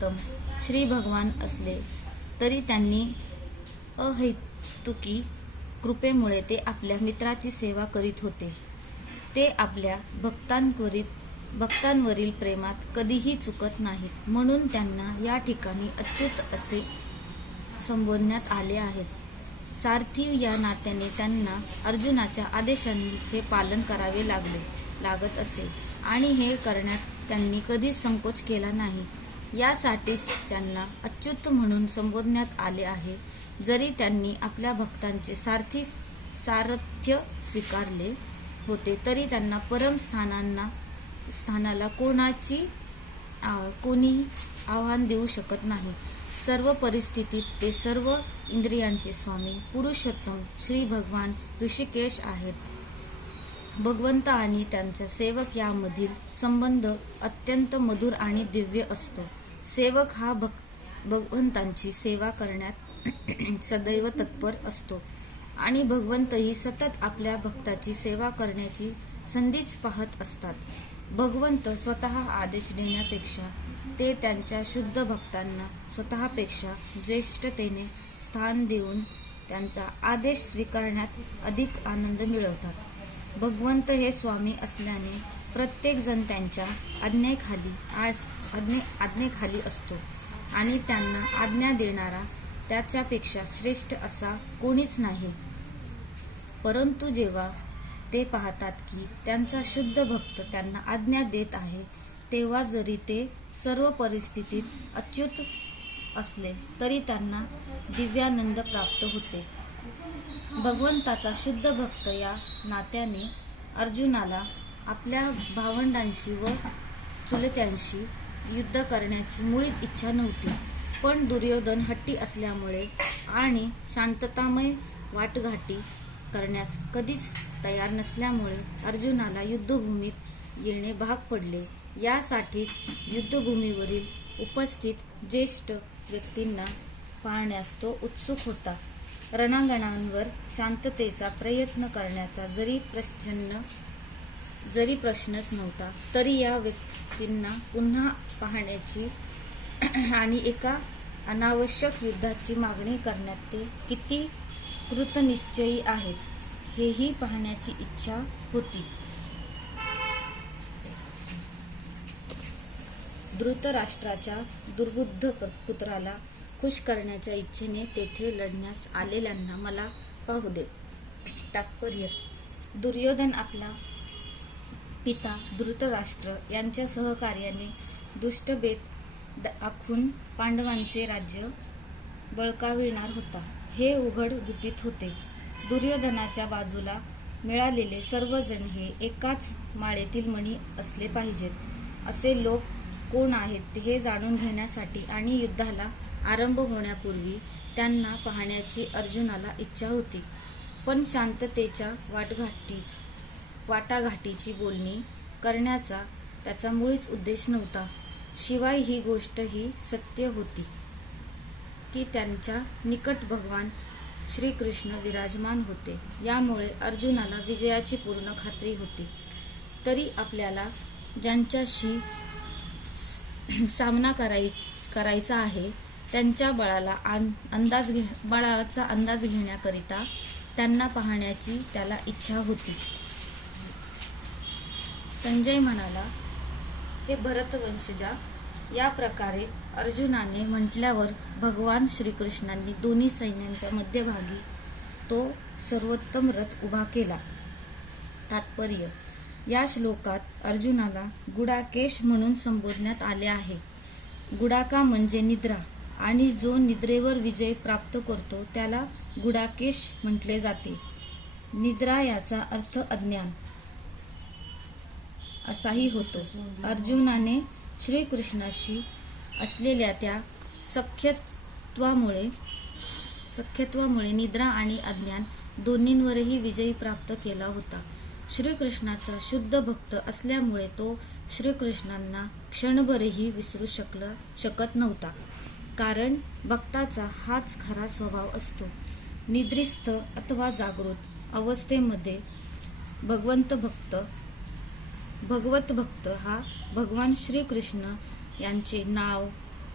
पुरुषोत्तम श्री भगवान असले तरी त्यांनी अहैतुकी कृपेमुळे ते आपल्या मित्राची सेवा करीत होते. ते आपल्या भक्तांवरील प्रेमात कधीही चुकत नाहीत, म्हणून त्यांना या ठिकाणी अच्युत असे संबोधण्यात आले आहेत. सारथी या नात्याने त्यांना अर्जुनाच्या आदेशांचे पालन करावे लागत असे आणि हे करण्यात त्यांनी कधीच संकोच केला नाही. यासाठीच त्यांना अच्युत म्हणून संबोधण्यात आले आहे. जरी त्यांनी आपल्या भक्तांचे सारथ्य स्वीकारले होते तरी त्यांना परम स्थानाला कोणीच आव्हान देऊ शकत नाही. सर्व परिस्थितीत ते सर्व इंद्रियांचे स्वामी पुरुषोत्तम श्री भगवान ऋषिकेश आहेत. भगवंत आणि त्यांचा सेवक यामधील संबंध अत्यंत मधुर आणि दिव्य असतो. सेवक हा भगवंतांची सेवा करण्यात सदैव तत्पर असतो आणि भगवंतही सतत आपल्या भक्ताची सेवा करण्याची संधीच पाहत असतात. भगवंत स्वतः आदेश देण्यापेक्षा ते त्यांच्या शुद्ध भक्तांना स्वतःपेक्षा ज्येष्ठतेने स्थान देऊन त्यांचा आदेश स्वीकारण्यात अधिक आनंद मिळवतात. भगवंत हे स्वामी असल्याने प्रत्येक जण त्यांच्या आज्ञेखाली असतो आणि त्यांना आज्ञा देणारा त्याच्यापेक्षा श्रेष्ठ असा कोणीच नाही. परंतु जेव्हा ते पाहतात की त्यांचा शुद्ध भक्त त्यांना आज्ञा देत आहे, तेव्हा जरी ते सर्व परिस्थितीत अच्युत असले तरी त्यांना दिव्यानंद प्राप्त होते. भगवंताचा शुद्ध भक्त या नात्याने अर्जुनाला आपल्या भावंडांशी व चुलत्यांशी युद्ध करण्याची मुळीच इच्छा नव्हती. पण दुर्योधन हट्टी असल्यामुळे आणि शांततामय वाटाघाटी करण्यास कधीच तयार नसल्यामुळे अर्जुनाला युद्धभूमीत येणे भाग पडले. यासाठीच युद्धभूमीवरील उपस्थित ज्येष्ठ व्यक्तींना पाहण्यास तो उत्सुक होता. रणांगणावर शांततेचा प्रयत्न करण्याचा जरी प्रश्नच नव्हता, तरी या व्यक्तींना पुन्हा पाहण्याची आणि एका अनावश्यक युद्धाची मागणी करण्यात ते किती कृतनिश्चयी आहेत हेही पाहण्याची इच्छा होती. धृतराष्ट्राच्या दुर्बुद्ध पुत्राला खुश करण्याच्या इच्छेने तेथे लढण्यास आलेल्यांना मला पाहू दे. तात्पर्य: दुर्योधन आपला पिता धृतराष्ट्र यांच्या सहकार्याने दुष्टबेत आखून पांडवांचे राज्य बळकाविणार होता, हे उघड गुपित होते. दुर्योधनाच्या बाजूला मिळालेले सर्वजण हे एकाच माळेतील मणी असले पाहिजेत, असे लोक कोण आहेत हे जाणून घेण्यासाठी आणि युद्धाला आरंभ होण्यापूर्वी त्यांना पाहण्याची अर्जुनाला इच्छा होती. पण शांततेच्या वाटाघाटीची बोलणी करण्याचा त्याचा मुळीच उद्देश नव्हता. शिवाय ही गोष्टही सत्य होती की त्यांच्या निकट भगवान श्रीकृष्ण विराजमान होते. यामुळे अर्जुनाला विजयाची पूर्ण खात्री होती. तरी आपल्याला ज्यांच्याशी सामना करायचा आहे त्यांच्या बळाचा अंदाज घेण्याकरिता त्यांना पाहण्याची त्याला इच्छा होती. संजय म्हणाला, हे भरतवंशजा, या प्रकारे अर्जुनाने म्हटल्यावर भगवान श्रीकृष्णांनी दोन्ही सैन्यांच्या मध्यभागी तो सर्वोत्तम रथ उभा केला. तात्पर्य: या श्लोकात अर्जुनाला गुडाकेश म्हणून संबोधण्यात आले आहे. गुडाका म्हणजे निद्रा आणि जो निद्रेवर विजय प्राप्त करतो त्याला गुडाकेश म्हटले जाते. निद्रा याचा अर्थ अज्ञान असाही होतो. अर्जुनाने श्रीकृष्णाशी असलेल्या त्या सख्यत्वामुळे निद्रा आणि अज्ञान दोन्हींवरही विजय प्राप्त केला होता. श्रीकृष्णाचा शुद्ध भक्त असल्यामुळे तो श्रीकृष्णांना क्षणभरही विसरू शकत नव्हता. कारण भक्ताचा हाच खरा स्वभाव असतो. निद्रिस्थ अथवा जागृत अवस्थेमध्ये भगवत भक्त हा भगवान श्रीकृष्ण यांचे नाव,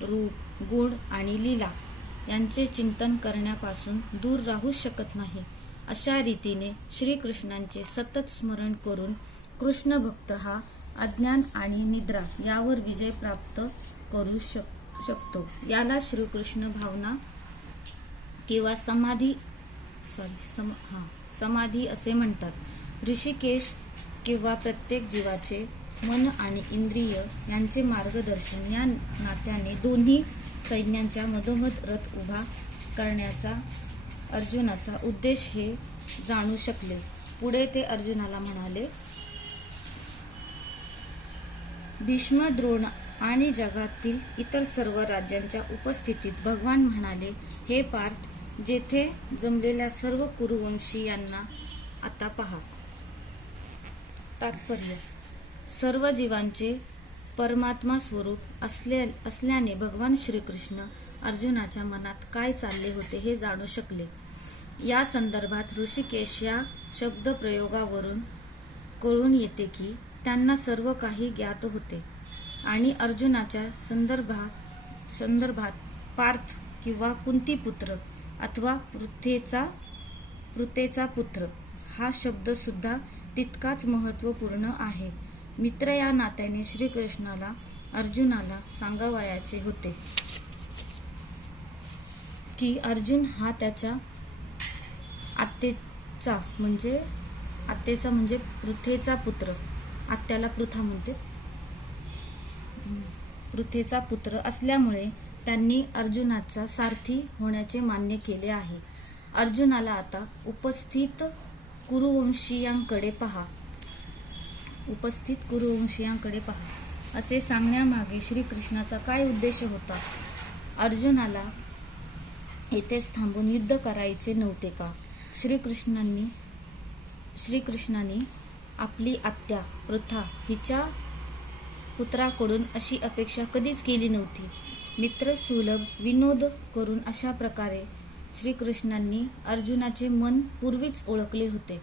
रूप, गुण आणि लीला यांचे चिंतन करण्यापासून दूर राहू शकत नाही. अशा रीतीने श्रीकृष्णांचे सतत स्मरण करून कृष्ण भक्त हा अज्ञान आणि निद्रा यावर विजय प्राप्त करू शकतो. याला श्रीकृष्ण भावना किंवा समाधी असे म्हणतात. ऋषिकेश किंवा प्रत्येक जीवाचे मन आणि इंद्रिय यांचे मार्गदर्शन या नात्याने दोन्ही सैन्यांच्या मधोमध रथ उभा करण्याचा अर्जुनाचा उद्देश हे जाणू शकले. पुढे ते अर्जुनाला म्हणाले, भीष्म, द्रोण आणि जगातील इतर सर्व राज्यांच्या उपस्थितीत भगवान म्हणाले, हे पार्थ, जेथे जमलेल्या सर्व कुरुवंशीयांना आता पहा. तात्पर्य: सर्व जीवांचे परमात्मा स्वरूप असल्याने भगवान श्रीकृष्ण अर्जुनाच्या मनात काय चालले होते हे जाणू शकले. या संदर्भात ऋषिकेश या शब्दप्रयोगावरून कळून येते की त्यांना सर्व काही ज्ञात होते आणि अर्जुनाच्या संदर्भात पार्थ किंवा कुंतीपुत्र अथवा पृथेचा पुत्र हा शब्द सुद्धा तितकाच महत्त्वपूर्ण आहे. मित्र या नात्याने श्रीकृष्णाला अर्जुनाला सांगावयाचे होते की अर्जुन हा त्याच्या आत्याचा म्हणजे पृथेचा पुत्र, आत्याला पृथा म्हणते, पृथेचा पुत्र असल्यामुळे त्यांनी अर्जुनाचा सारथी होण्याचे मान्य केले आहे. अर्जुनाला आता उपस्थित कुरुवंशीयांकडे पहा असे सांगण्यामागे श्रीकृष्णाचा काय उद्देश होता? अर्जुनाला येथेच थांबून युद्ध करायचे नव्हते का? श्रीकृष्णांनी आपली आत्या पृथा हिच्या पुत्राकडून अशी अपेक्षा कधीच केली नव्हती. मित्रसुलभ विनोद करून अशा प्रकारे श्रीकृष्णांनी अर्जुनाचे मन पूर्वीच ओळखले होते.